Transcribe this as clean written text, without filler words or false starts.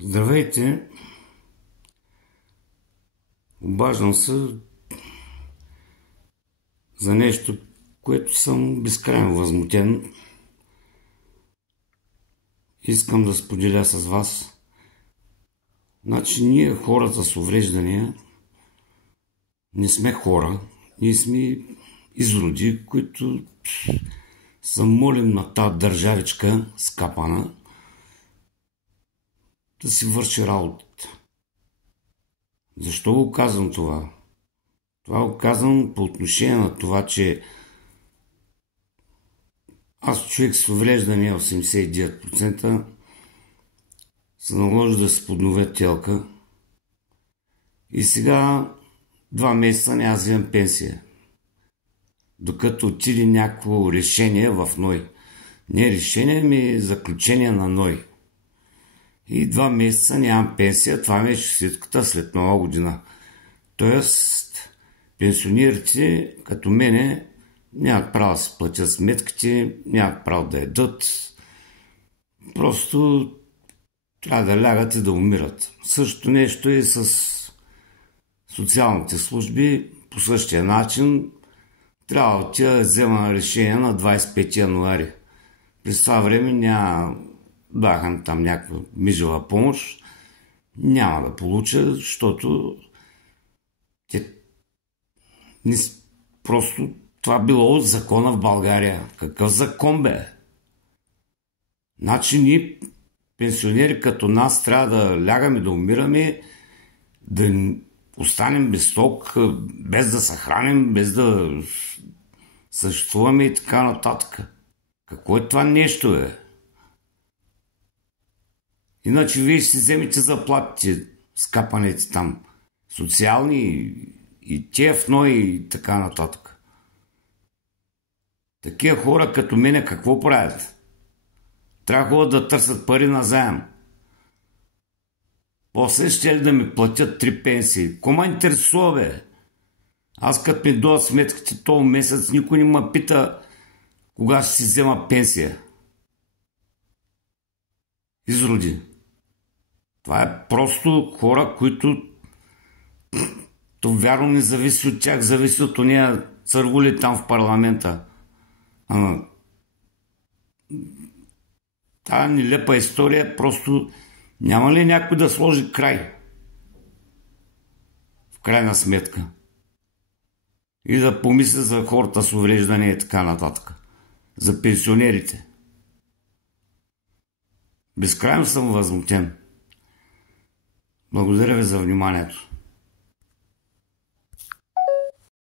Здравейте! Обаждам се за нещо, което съм безкрайно възмутен. Искам да споделя с вас. Значи ние, хората с увреждания, не сме хора. Ние сме изроди, които се молим на тази държавичка скапана да си върши работата. Защо го казвам това? Това го казвам по отношение на това, че аз, човек с увреждания 89%, се наложи да си подновя телка и сега 2 месеца няма да вземам пенсия. Докато отиде някакво решение в НОИ. Не решение, ми заключение на НОИ. И 2 месеца нямам пенсия, това ми е честитката след нова година. Тоест, пенсионерите, като мене, нямат право да си платят сметките, нямат право да ядат. Просто трябва да лягат и да умират. Същото нещо е с социалните служби. По същия начин трябва да отида да взема решение на 25 януари. През това време даха там някаква мижава помощ. Няма да получа, защото просто това било закона в България. Какъв закон, бе? Значи ние, пенсионери като нас, трябва да лягаме да умираме, да останем без ток, без да се храним, без да съществуваме и така нататък. Какво е това нещо, бе? Иначе вие ще си вземете заплатите, скапаните там, социални и тефно и така нататък. Такива хора като мене какво правят? Трябва да търсят пари на заем. После ще ли да ми платят 3 пенсии? Кома интересува, бе? Аз като ми дойдат сметките този месец, никой не ме пита кога ще си взема пенсия. Изроди. Това е просто хора, които то вярно не зависи от тях, зависи от ония църгули там в парламента. Ама тая нелепа история просто няма ли някой да сложи край? В крайна сметка. И да помисли за хората с увреждане и така нататък. За пенсионерите. Безкрайно съм възмутен. Благодаря ви за вниманието.